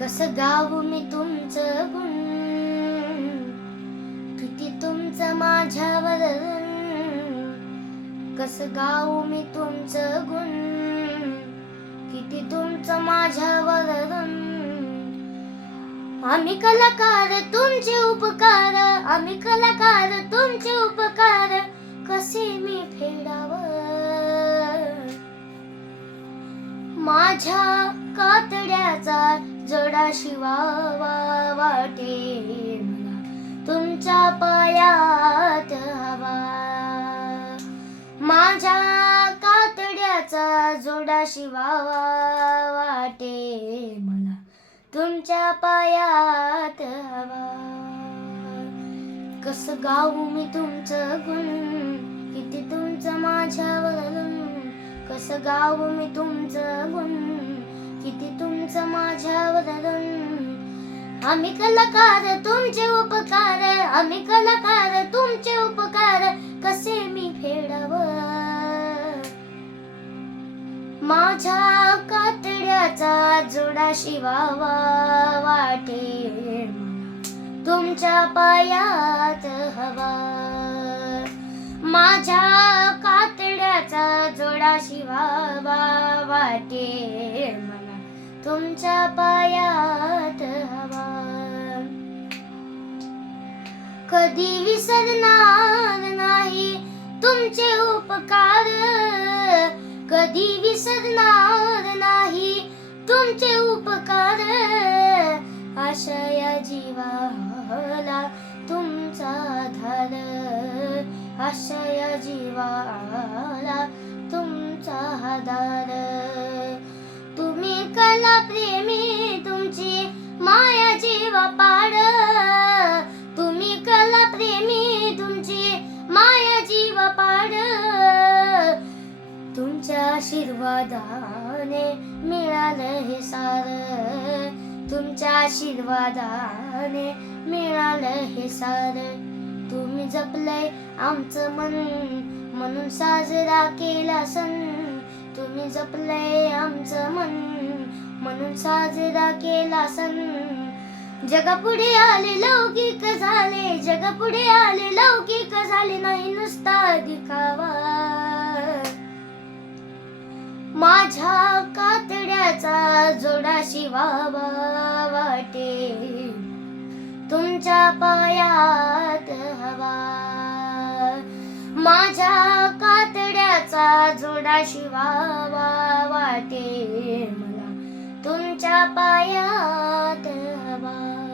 कसं गाऊ मी तुमचं गुण? किती तुमचं माझ्यावर कसं गाऊ मी तुमचं गुण? किती तुमचं माझ्यावर आम्ही कलाकार तुमचे उपकार. आम्ही कलाकार तुमचे उपकार. कसे माझ्या कातड्याचा जडा शिवावा वाटे मला. तुमच्या पायात हवा. माझ्या कातड्याचा जोडा शिवावा वाटे मला. तुमच्या पायात हवा. कसं गाऊ मी तुमचं गुण किती तुमचं माझ्यावर कसं गाव मी तुमचं गुण किती तुमचं माझ्यावर आम्ही कलाकार तुमचे उपकार आम्ही कलाकार तुमचे उपकार कसे मी फेडाव? माझ्या कातड्याचा जोडा शिवावा वाटे तुमच्या पायात हवा. माझ्या शिवा शिवावा वाटे मला तुमच्या पायात हवा. कधी विसरणार नाही तुमचे उपकार. कधी विसरणार नाही तुमचे उपकार. आशया जीवाला तुमचा धर आशया जीवाला आधार तुम्ही कला प्रेमी तुमची माया जीवा पाड. तुम्ही कला प्रेमी तुमची माया जीवा पाड. तुमच्या आशीर्वादाने मिळालं हे सार. तुमच्या आशीर्वादाने मिळालं हे सार. तुम्ही जपलंय आमचं मन म्हणून साजरा केला सण. तुम्ही जपलंय आमचं मन म्हणून साजरा केला सण. जगापुढे आले लौकिक झाले जगापुढे आले लौकिक झाले नाही नुसता दिखावा. माझ्या कातड्याचा जोडा शिवावा वाटे तुमच्या पायात हवा. माझ्या सदाशिवा वाटे मला. तुमच्या पायात हवा.